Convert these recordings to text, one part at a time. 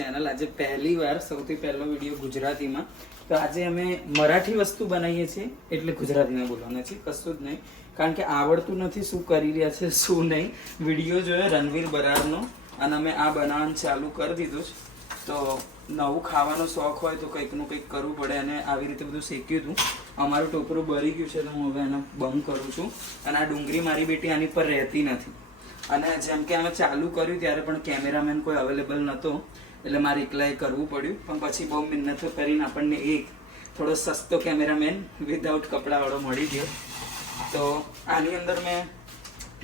Channel. આજે પહેલી વાર સૌથી પહેલો વિડીયો ગુજરાતીમાં. તો આજે અમે મરાઠી વસ્તુ બનાવીએ છીએ એટલે ગુજરાતીમાં બોલવાના છે, કશું જ નહીં. કારણ કે આવડતું નથી શું કરી રહ્યા છે શું નહીં. વિડીયો જોયો રણવીર બરારનો અને અમે આ બનાવવાનું ચાલુ કરી દીધું છે. તો નવું ખાવાનો શોખ હોય તો કંઈકનું કંઈક કરવું પડે અને આવી રીતે બધું શેક્યું હતું. અમારું ટોપરું બળી ગયું છે તો હું હવે એને બંધ કરું છું. અને આ ડુંગળી મારી બેટી આની પર રહેતી નથી. અને જેમ કે અમે ચાલુ કર્યું ત્યારે પણ કેમેરામેન કોઈ અવેલેબલ નહોતો એટલે મારે એકલાએ કરવું પડ્યું. પણ પછી બહુ મહેનત કરીને આપણને એક થોડો સસ્તો કેમેરામેન વિધાઉટ કપડાવાળો મળી ગયો. તો આની અંદર મેં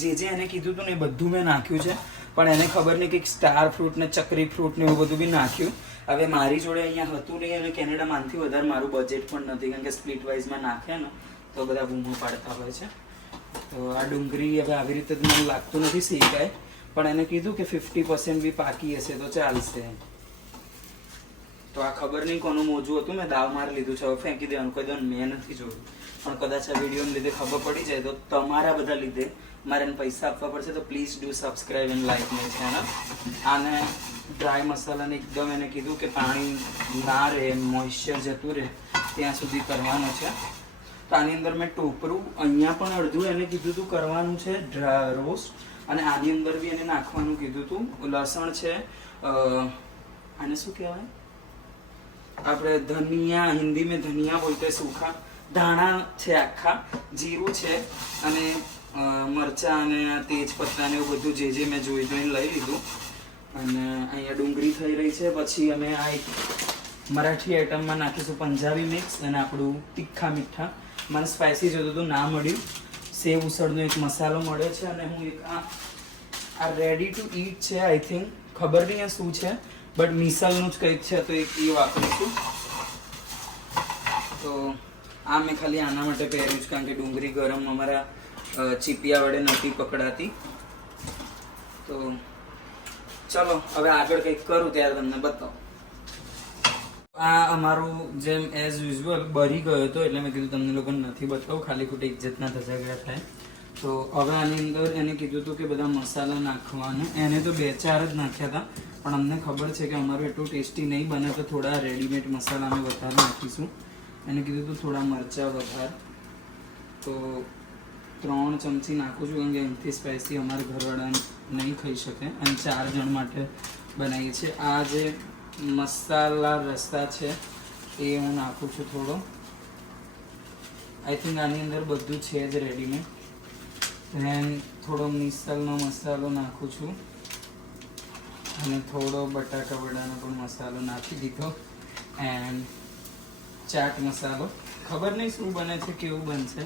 જે એને કીધું હતું ને એ બધું મેં નાખ્યું છે. પણ એને ખબર નહીં કે સ્ટાર ફ્રૂટ ને ચકરી ફ્રૂટ ને એવું બધું બી નાખ્યું. હવે મારી જોડે અહીંયા હતું નહીં અને કેનેડામાંથી વધારે મારું બજેટ પણ નથી, કારણ કે સ્પ્લિટ વાઇઝમાં નાખે ને તો બધા બૂમો પાડતા હોય છે. તો આ ડુંગળી હવે આવી રીતે મને લાગતું નથી શેકાય, પણ એને કીધું કે 50% બી પાકી હશે તો ચાલશે. તો આ ખબર નહીં કોનું મોજું હતું, મેં દાવ માર લીધું છે. હવે ફેંકી દેવાનું, કોઈ દોન મેં નથી જોયું. પણ કદાચ આ વિડીયોને લીધે ખબર પડી જાય તો તમારા બધા લીધે મારે એને પૈસા આપવા પડશે. તો please do subscribe and like my channel. આને ડ્રાય મસાલાને એકદમ એને કીધું કે પાણી ના રહે, મોઇશ્ચર જતું રહે ત્યાં સુધી કરવાનો છે. તો આની અંદર મેં ટોપરું અહીંયા પણ અડધું એને કીધું હતું કરવાનું છે રોસ્ટ, અને આની અંદર બી એને નાખવાનું કીધું હતું. લસણ છે, આને શું કહેવાય આપણે ધનિયા, હિન્દી મેં ધનિયા બોલતે સૂખા, ધાણા છે આખા, જીરું છે અને મરચાં અને તેજ પત્તા ને એવું બધું જે મેં જોઈને લઈ લીધું. અને અહીંયા ડુંગળી થઈ રહી છે. પછી અમે આ એક મરાઠી આઈટમમાં નાખીશું પંજાબી મિક્સ અને આપણું તીખા મીઠા. મને સ્પાઇસી જોતું હતું ના મળ્યું. સેવ ઉસળનો એક મસાલો મળ્યો છે અને હું એક આ રેડી ટુ ઈટ છે આઈ થિંક, ખબર નહીં આ શું છે બટ મિસલનું જ કંઈક છે તો એક એ વાપરીશું. તો આ મેં ખાલી આના માટે પહેર્યું છે કારણ કે ડુંગળી ગરમ અમારા ચીપિયા વડે નથી પકડાતી. તો ચલો હવે આગળ કંઈક કરું ત્યારે તમને બતાવો. આ અમારું જેમ એઝ યુઝ્યુઅલ બરી ગયો હતો એટલે મેં કીધું તમને લોકોને નથી બતાવું, ખાલી ખોટી ઇજ્જતના ધજાગરા થાય. તો હવે આની અંદર એને કીધું હતું કે બધા મસાલા નાખવાનું. એને તો 2-4 જ નાખ્યા હતા, પણ અમને ખબર છે કે અમારું એટલું ટેસ્ટી નહીં બને તો થોડા રેડીમેડ મસાલા અમે વધારે નાખીશું. એને કીધું હતું થોડા મરચાં વધારે, તો 3 ચમચી નાખું છું કારણ કે એનાથી સ્પાઇસી અમારા ઘરવાળા નહીં ખાઈ શકે અને 4 જણ માટે બનાવીએ છીએ. આ જે મસાલા રસ્તા છે એ હું નાખું છું થોડો. આઈ થિંક આની અંદર બધું છે જ રેડીમેડ. ધેન થોડો મિસલનો મસાલો નાખું છું અને થોડો બટાકા વડાનો પણ મસાલો નાખી દીધો. એન્ડ ચાટ મસાલો, ખબર નહીં શું બને છે કેવું બનશે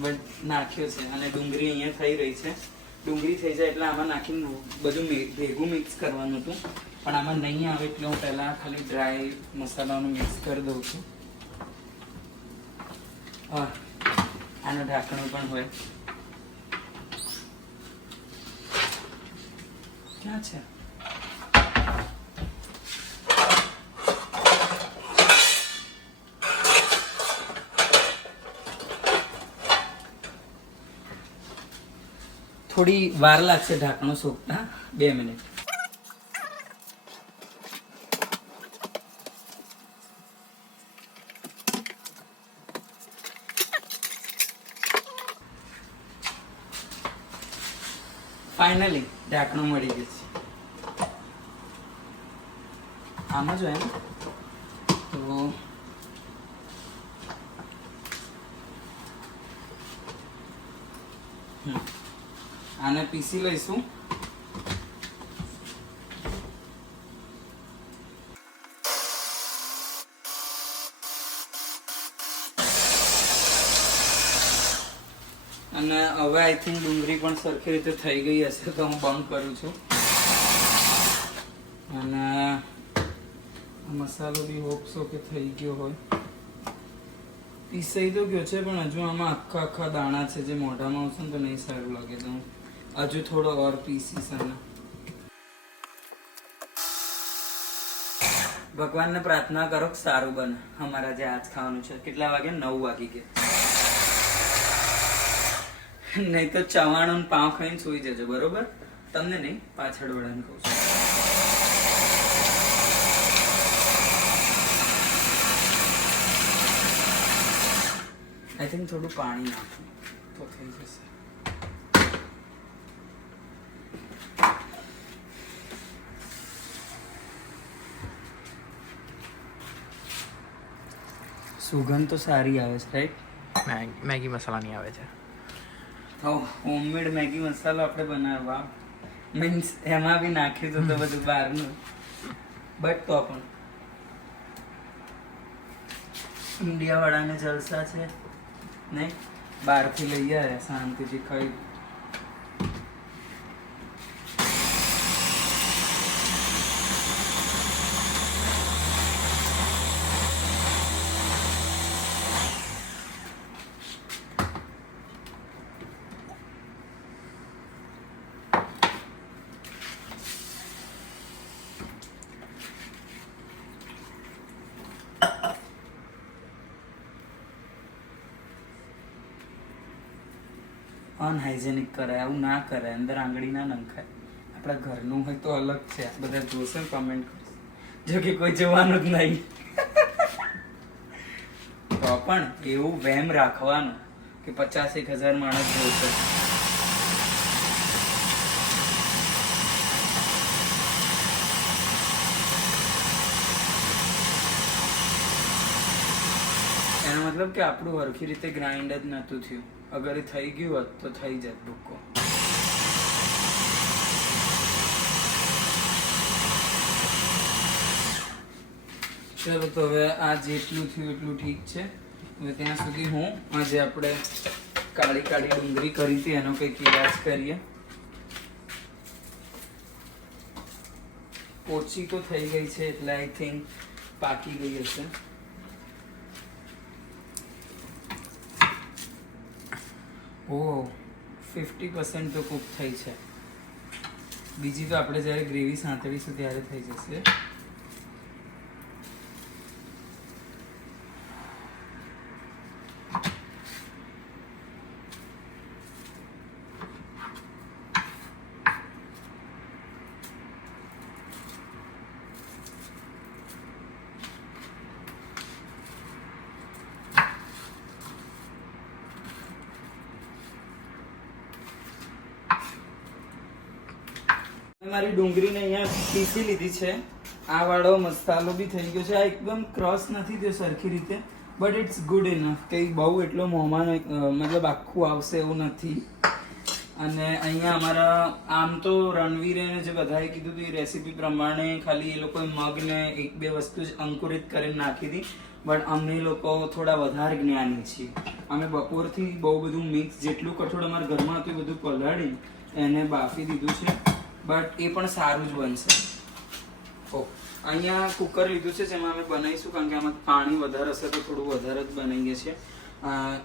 બટ નાખ્યો છે. અને ડુંગળી અહીંયા થઈ રહી છે. ડુંગળી થઈ જાય એટલે આમાં નાખીને બધું ભેગું મિક્સ કરવાનું હતું, પણ આમાં નહીં આવે એટલે હું પહેલાં ખાલી ડ્રાય મસાલાનું મિક્સ કરી દઉં છું. આનું ઢાંકણું પણ હોય. ક્યાં છે? થોડી વાર લાગશે ઢાંકણું સોકતા, 2 મિનિટ. ફાઇનલી ઢાંકણું મળી ગયું છે. આમાં જો એમ તો આને પીસી લઈશું. અને હવે આઈ થિંક ડુંગળી પણ સરખી રીતે થઈ ગઈ હશે તો હું બંધ કરું છું. અને મસાલો બી હોપસો કે થઈ ગયો હોય. પીસાઈ તો ગયો છે પણ હજુ આમાં આખા દાણા છે જે મોઢામાં આવશે ને તો નહીં સારું લાગે. તો હજુ થોડો ઓર પીસીશ. અને ભગવાનને પ્રાર્થના કરો કે સારું બને. અમારા જે આજ ખાવાનું છે. કેટલા વાગે? 9 વાગી ગયા. નહીં તો ચવાણું પાવ ખાઈને સુઈ જજો, બરોબર? તમને નહીં, પાછળ વળાને કહું છું. આઈ થિંક થોડું પાણી નાખું તો થઈ જશે. સુગંધ તો સારી આવે છે, રાઈટ? મેગી મસાલાની આવે છે. હોમમેડ મેગી મસાલો આપણે બનાવવા મીન્સ એમાં બી નાખ્યું તો બધું બહારનું, બટ તો પણ ઇન્ડિયા વાળાને જલસા છે નહીં, બહારથી લઈ આવ્યા શાંતિથી ખાઈ. અનહાઇજેનિક કરાય, આવું ના કરાય, અંદર આંગળી ના નંખાય. આપણા ઘરનું હોય તો અલગ છે, બધા જોશે કમેન્ટ કરશે, જો કે કોઈ જોવાનું જ નહીં. તો પણ એવું વહેમ રાખવાનું કે 50,000 માણસ જોશે. એનો મતલબ કે આપણું હરખી રીતે ગ્રાઇન્ડ જ નહોતું થયું. અગર એ થઈ ગયું હોત તો થઈ જાત ભૂકો. ચલો તો હવે આ જેટલું થયું એટલું ઠીક છે. હવે ત્યાં સુધી હું આજે આપણે કાળી કાળી ડુંગળી કરી હતી એનો કંઈક ઇલાજ કરીએ. ઓછી તો થઈ ગઈ છે એટલે આઈ થિંક પાકી ગઈ હશે. ઓહ 50% તો કૂક થઈ છે. બીજી તો આપણે જ્યારે ગ્રેવી સાંતળીશું ત્યારે થઈ જશે. મારી ડુંગળીને અહીંયા પીસી લીધી છે. આ વાળો મસાલો બી થઈ ગયો છે. આ એકદમ ક્રોસ નથી થયો સરખી રીતે, બટ ઇટ્સ ગુડ ઇનફ. કંઈ બહુ એટલો મોંમાં મતલબ આખું આવશે એવું નથી. અને અહીંયા અમારા આમ તો રણવીરે જે બધાએ કીધું હતું એ રેસીપી પ્રમાણે ખાલી એ લોકોએ મગને 1-2 વસ્તુ જ અંકુરિત કરીને નાખી હતી, બટ અમને લોકો થોડા વધારે જ્ઞાની છીએ. અમે બપોરથી બહુ બધું મિક્સ જેટલું કઠોળ અમારા ઘરમાં હતું એ બધું પલાળી એને બાફી દીધું છે, બટ એ પણ સારું જ બનશે. અહીંયા કુકર લીધું છે જેમાં અમે બનાવીશું, કારણ કે આમાં પાણી વધારે હશે તો થોડું વધારે જ બનાવીએ છીએ.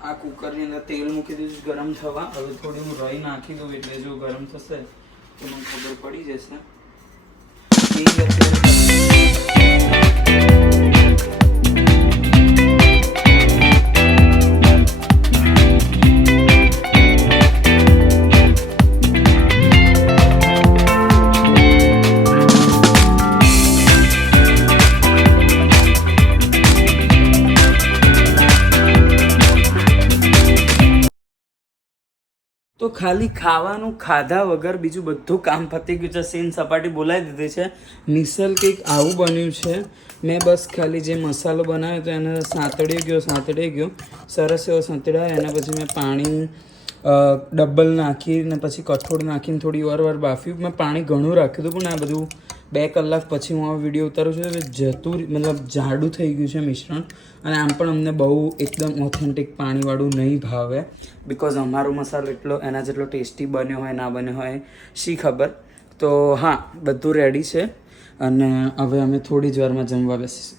આ કુકરની અંદર તેલ મૂકી દીધું ગરમ થવા. હવે થોડી હું રાઈ નાખી દઉં એટલે જો ગરમ થશે તો મને ખબર પડી જશે. તો ખાલી ખાવાનું ખાધા વગર બીજું બધું કામ પતી ગયું છે. સીન સપાટી બોલાવી દીધી છે. મિસલ કંઈક આવું બન્યું છે. મેં બસ ખાલી જે મસાલો બનાવ્યો તો એને સાંતળી ગયો સરસ એવો સાંતળ્યા. એના પછી મેં પાણી ડબલ નાખીને પછી કઠોળ નાખીને થોડી વાર બાફ્યું. મેં પાણી ઘણું રાખ્યું હતું, પણ આ બધું 2 કલાક પછી હું આ વિડીયો ઉતારું છું જતું મતલબ જાડું થઈ ગયું છે મિશ્રણ. અને આમ પણ અમને બહુ એકદમ ઓથેન્ટિક પાણીવાળું નહીં ભાવે, બિકોઝ અમારો મસાલો એટલો એના જેટલો ટેસ્ટી બન્યો હોય ના બન્યો હોય શી ખબર. તો હા, બધું રેડી છે અને હવે અમે થોડી જ વારમાં જમવા બેસીશું.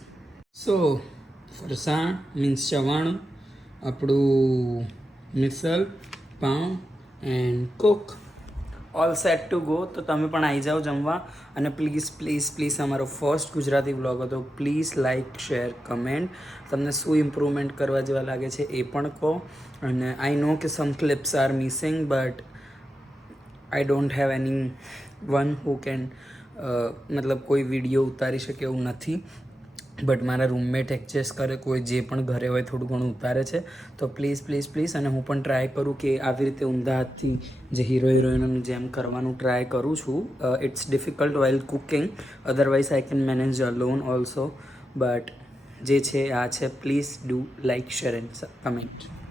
સો ફરસાણ મીન્સ ચવાણું, આપણું misal pav and coke all set to go. તો તમે પણ આવી જાઓ જમવા. અને પ્લીઝ અમારો ફર્સ્ટ ગુજરાતી વ્લોગ હતો. Please like, share, comment. તમને શું ઇમ્પ્રુવમેન્ટ કરવા જેવા લાગે છે એ પણ કહો. અને આઈ નો કે some clips are missing, but I don't have any one who can મતલબ કોઈ વિડીયો ઉતારી શકે એવું નથી. બટ મારા રૂમમેટ એડજસ્ટ કરે, કોઈ જે પણ ઘરે હોય થોડું ઘણું ઉતારે છે. તો પ્લીઝ અને હું પણ ટ્રાય કરું કે આવી રીતે ઊંધા હાથથી જે હિરોઈનોની જેમ કરવાનું ટ્રાય કરું છું. It's difficult while cooking, otherwise I can manage alone also. But જે છે આ છે. Please do like, share and comment.